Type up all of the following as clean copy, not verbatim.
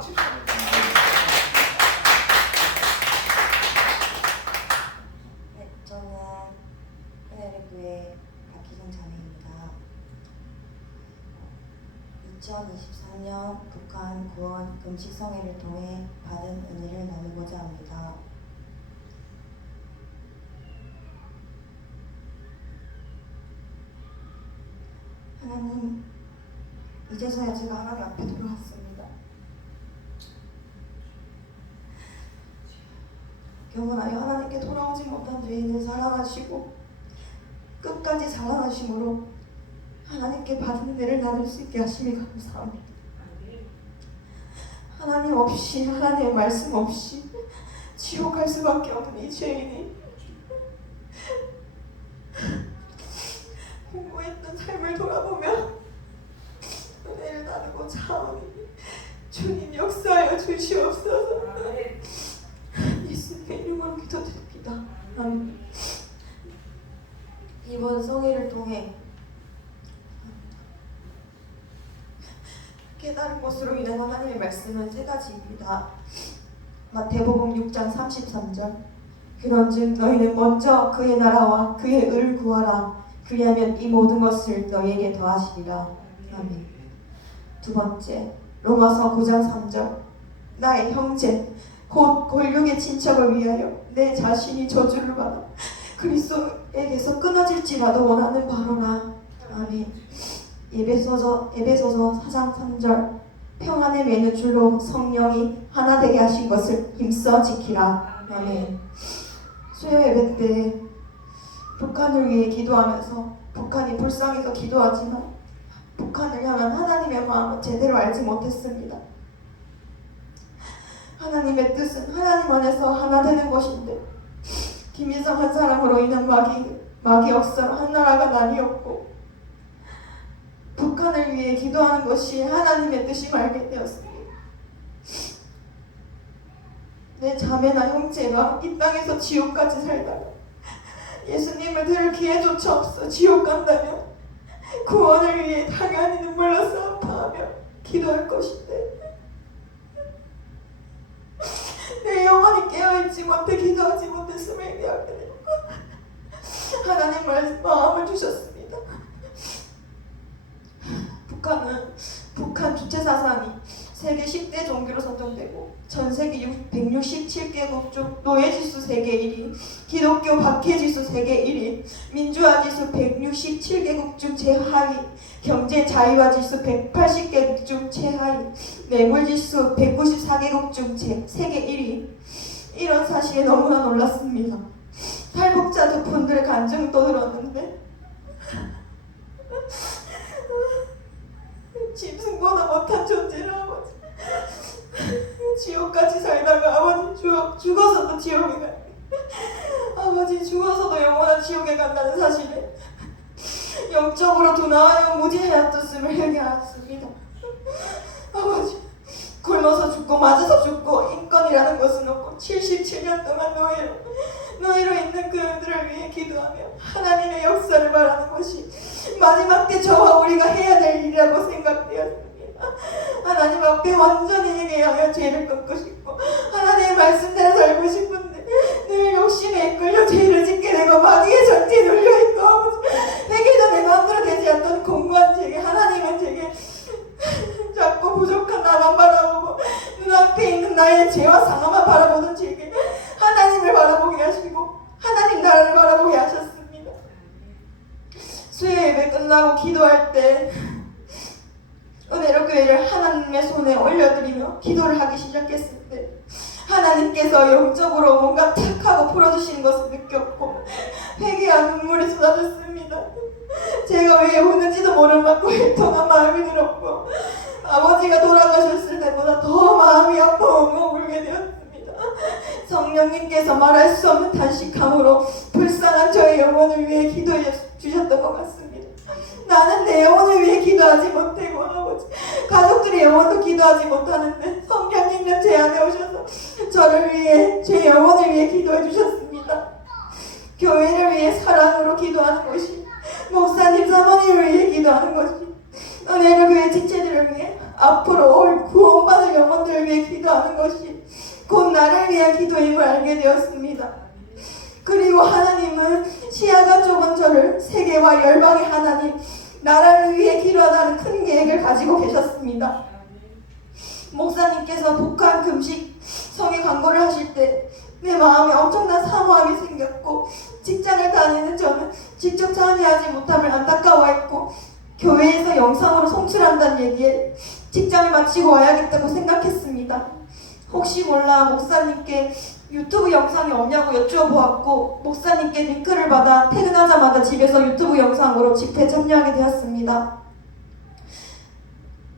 치십시오. 네, 저는 은혜리교회 박희경 자매입니다. 2023년 북한 구원 금식성회를 통해 받은 은혜를 나누고자 합니다. 하나님, 이제서야 제가 하나님 앞에 돌아왔습니다. 영원하여 하나님께 돌아오지 못한 죄인을 사랑하시고 끝까지 사랑하심으로 하나님께 받은 은혜를 나눌 수 있게 하심이 감사합니다. 하나님 없이, 하나님의 말씀 없이 지옥 갈 수밖에 없는 이 죄인이 공고했던 삶을 돌아보며 은혜를 나누고자 하오니 주님 역사하여 주시옵소서. 예수님의 이름으로 기도드립니다. 아멘. 이번 성회를 통해 깨달은 것으로 인한 하나님의 말씀은 세 가지입니다. 마태복음 6장 33절, 그런즉 너희는 먼저 그의 나라와 그의 의를 구하라. 그리하면 이 모든 것을 너희에게 더하시리라. 아멘. 두 번째, 로마서 9장 3절, 나의 형제 곧 골육의 친척을 위하여 내 자신이 저주를 받아 그리스도에게서 끊어질지라도 원하는 바로라. 아멘. 에베소서 4장 3절, 평안에 매는 줄로 성령이 하나 되게 하신 것을 힘써 지키라. 아멘. 수요 예배 때 북한을 위해 기도하면서 북한이 불쌍해서 기도하지만 북한을 향한 하나님의 마음을 제대로 알지 못했습니다. 하나님의 뜻은 하나님 안에서 하나 되는 것인데 김일성 한 사람으로 인한 마귀 역사로 한 나라가 나뉘었고 북한을 위해 기도하는 것이 하나님의 뜻임을 알게 되었습니다. 내 자매나 형제가 이 땅에서 지옥까지 살다가 예수님을 들을 기회조차 없어 지옥 간다면 구원을 위해 당연히 눈물로 싸움하며 기도할 것인데 내 영혼이 깨어있지 못해 기도하지 못했음을 얘기하게 되고 하나님 마음을 주셨습니다. 북한 주체 사상이 세계 10대 종교로 선정되고 전 세계 167개국 중 노예지수 세계 1위, 기독교 박해지수 세계 1위, 민주화지수 167개국 중 최하위, 경제 자유화 지수 180개국 중 최하위, 뇌물지수 194개국 중 세계 1위. 이런 사실에 너무나 놀랐습니다. 탈북자 두 분들의 간증도 들었는데 짐승보다 못한 존재로 아버지 지옥까지 살다가 아버지 죽어서도 지옥에 가 아버지 죽어서도 영원한 지옥에 간다는 사실에 영적으로 두나와요 무지하였었음을 얘기하였습니다. 아버지 굶어서 죽고 맞아서 죽고 인권이라는 것은 없고 77년 동안 노예로 있는 그들을 위해 기도하며 하나님의 역사를 바라는 것이 마지막 때 저와 우리가 해야 될 일이라고 생각되었습니다. 하나님 앞에 완전히 회개하여 죄를 끊고 싶고 하나님의 말씀대로 살고 싶은데 늘 욕심에 이끌려 죄를 짓게 되고 마귀의 전지에 눌려있고 아버지 회개도 내 마음대로 되지 않던 공고한 제게 하나님은 제게 자꾸 부족한 나만 바라보고 눈앞에 있는 나의 죄와 상함만 바라보는 제게 하나님을 바라보게 하시고 하나님 나라를 바라보게 하셨습니다. 수요 예배 끝나고 기도할 때 은혜로 교회를 하나님의 손에 올려드리며 기도를 하기 시작했을 때 하나님께서 영적으로 뭔가 탁 하고 풀어주시는 것을 느꼈고 회개와 눈물이 쏟아졌습니다. 제가 왜 우는지도 모를 만큼 애통한 마음이 들었고 아버지가 돌아가셨을 때보다 더 마음이 아파 엉엉 울게 되었습니다. 성령님께서 말할 수 없는 탄식함으로 불쌍한 저의 영혼을 위해 기도해 주셨던 것 같습니다. 나는 내 영혼을 위해 기도하지 못하고 아버지 가족들의 영혼도 기도하지 못하는데 성령님은 제 안에 오셔서 저를 위해 제 영혼을 위해 기도해 주셨습니다. 교회를 위해 사랑으로 기도하는 것이 목사님 사모님을 위해 기도하는 것이 은혜를 위해 지체들을 위해 앞으로 올 구원받을 영혼들을 위해 위해 기도하는 것이 곧 나를 위한 기도임을 알게 되었습니다. 그리고 하나님은 시야가 좁은 저를 세계와 열방의 하나님, 나라를 위해 기도하다는 큰 계획을 가지고 계셨습니다. 목사님께서 북한 금식 성의 광고를 하실 때 내 마음에 엄청난 사모함이 생겼고, 직장을 다니는 저는 직접 참여하지 못함을 안타까워했고, 교회에서 영상으로 송출한다는 얘기에 직장을 마치고 와야겠다고 생각했습니다. 혹시 몰라 목사님께 유튜브 영상이 없냐고 여쭈어보았고, 목사님께 링크를 받아 퇴근하자마자 집에서 유튜브 영상으로 집회에 참여하게 되었습니다.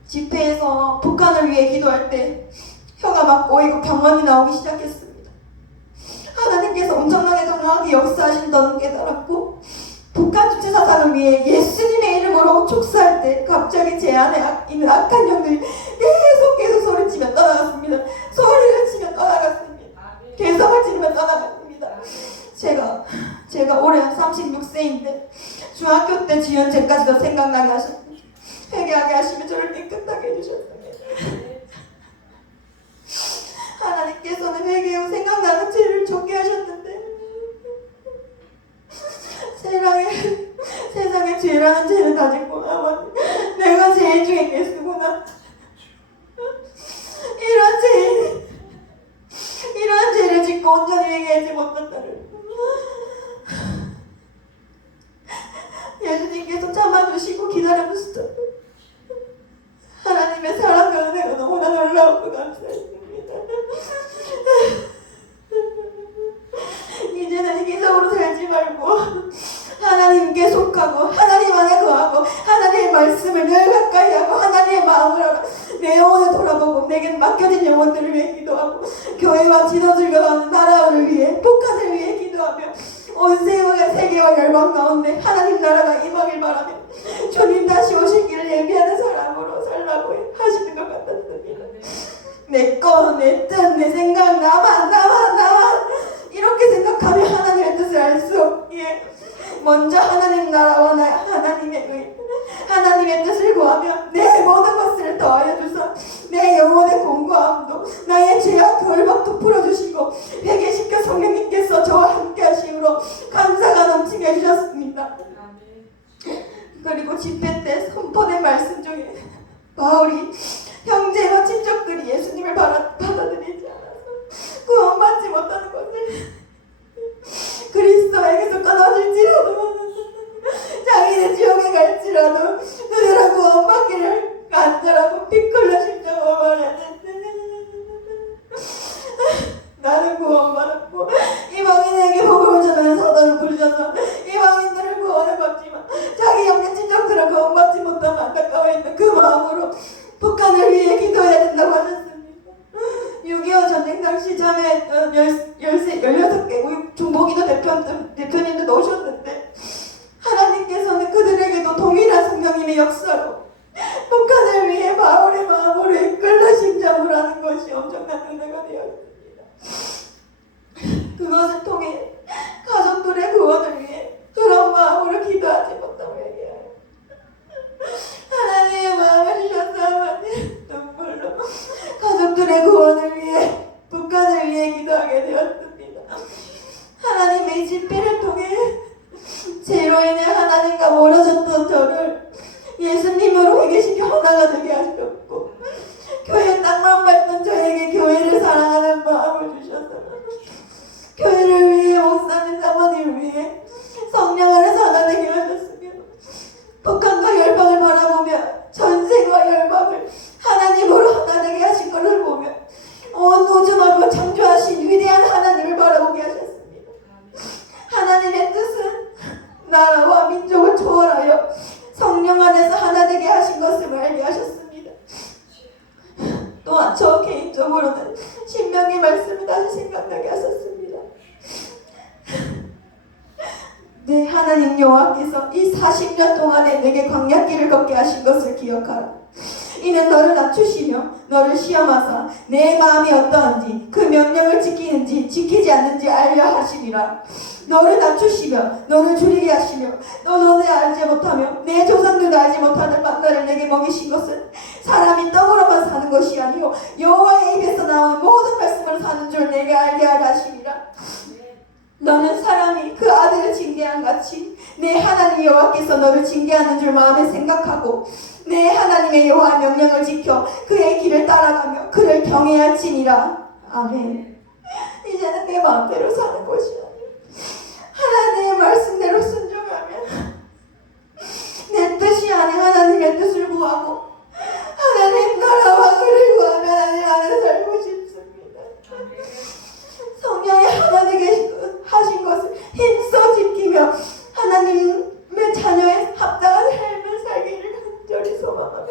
집회에서 북한을 위해 기도할 때 혀가 막 꼬이고 병원이 나오기 시작했습니다. 하나님께서 엄청나게 강하게 역사하신다는 깨달았고, 북한 주체사상을 위해 예수님의 이름으로 촉사할 때 갑자기 제 안에 있는 악한 영들이 계속 소리치며 떠나갔습니다. 소리를 치며 떠나갔습니다. 개성을 지르며 떠나갔습니다. 제가 올해 36세인데 중학교 때 지은 죄까지도 생각나게 하셨습니다. 회개하게 하시며 저를 깨끗하게 해주셨습니다. 하나님께서는 회개 후 생각나는 죄를 적게 하셨는데, 세상에 죄라는 죄는 가지고 나만 내가 죄 중에 개수구나. 이런 죄를 짓고 온전히 회개하지 못한다를 예수님께서 참아주시고 기다려주시죠. 하나님의 사랑과 은혜가 너무나 놀라우고 감사했습니다. 이제는 이기적으로 살지 말고 하나님께 속하고 하나님 안에 거하고 하나님의 말씀을 늘 가까이 하고 하나님의 마음을 알아 내 영혼을 돌아보고 내게 맡겨진 영혼들을 위해 기도하고 교회와 지도자가 가는 나라를 위해 북한을 위해 기도하며 온 세계와 열방 가운데 하나님 나라가 임하길 바라며 주님 다시 오실 길을 예비하는 사람으로 살라고 하시는 것 같았습니다. 내 거, 내 뜻, 내 생각, 나만 이렇게 생각하며 하나님의 뜻을 알 수 없기에 먼저 하나님 나라와 하나님의 뜻을 구하며 내 모든 것을 더하여 주사 내 영혼의 공고함도 나의 죄악 결박도 풀어주시고 회개시켜 성령님께서 저와 함께 하심으로 감사가 넘치게 해주셨습니다. 그리고 집회 때 선포된 말씀 중에 바울이 형제와 친척들이 예수님을 받아들이지 않아서 구원받지 못하는 것을 그리스도에게서 끊어질지라도 자기는 지옥에 갈지라도 그들은 구원받기를 간절하고 피클로 심정으로 말했는데 나는 구원받았고 이방인에게 복음을 전하는 사도를 부르셔서 이방인들을 구원을 받지만 자기 형제 친척들을 구원받지 못하면 안타까워했는 그 마음으로 북한을 위해 기도해야 된다고 하셨습니다. 6.25 전쟁 당시 참여했던 16개 중보기도 대표님들도 오셨는데 하나님께서는 그들에게도 동일한 성령님의 역사로 북한을 위해 바울의 마음으로 이끌러 심정을 하는 것이 엄청난 은혜가 되었습니다. 그것을 통해 가족들의 구원을 위해 그런 마음으로 기도하지 못하고 얘기해요. 하나님의 마음을 주셨사오니 눈물로 가족들의 구원을 위해 북한을 위해 기도하게 되었습니다. 하나님의 집회를 통해 죄로 인해 하나님과 멀어졌던 저를 예수님으로 회개시켜 하나가 되게 하셨고 교회 땅만 밟던 저에게 교회를 사랑하는 마음을 주셔서 교회를 위해 목사님 사모님을 위해 성령 안에서 하나 되게 하셨으며 북한과 열방을 바라보며 전세와 열방을 하나님으로 하나 되게 하신 것을 보며 온 우주 만물 창조하신 위대한 하나님을 바라보게 하셨습니다. 하나님의 뜻은 나라와 민족을 초월하여 성령 안에서 하나 되게 하신 것을 알게 하셨습니다. 또한 저 개인적으로는 신명기 말씀을 다시 생각나게 하셨습니다. 네, 하나님 여호와께서 이 40년 동안에 내게 광야길을 걷게 하신 것을 기억하라. 이는 너를 낮추시며 너를 시험하사 내 마음이 어떠한지 그 명령을 지키는지 지키지 않는지 알려 하시리라. 너를 낮추시며 너를 줄이게 하시며 또 너네 알지 못하며 내 조상들도 알지 못하는 만나를 내게 먹이신 것은 사람이 떡으로만 사는 것이 아니요 여호와의 입에 나오는 모든 말씀으로 사는 줄 내게 알게 하라 하시니라. 너는 사람이 그 아들을 징계한 같이 내 하나님 여호와께서 너를 징계하는 줄 마음에 생각하고 내 하나님의 여호와 명령을 지켜 그의 길을 따라가며 그를 경외할지니라. 아멘. 이제는 내 마음대로 사는 것이 아니라 하나님의 말씀대로 순종하면 내 뜻이 아닌 하나님의 뜻을 구하고 하나님 나라와 그를 구하며 하나님 안에 살고 싶습니다. 성령이 하나 되게 하신 것을 힘써 지키며 하나님의 자녀의 합당한 삶을 살기를 간절히 소망하며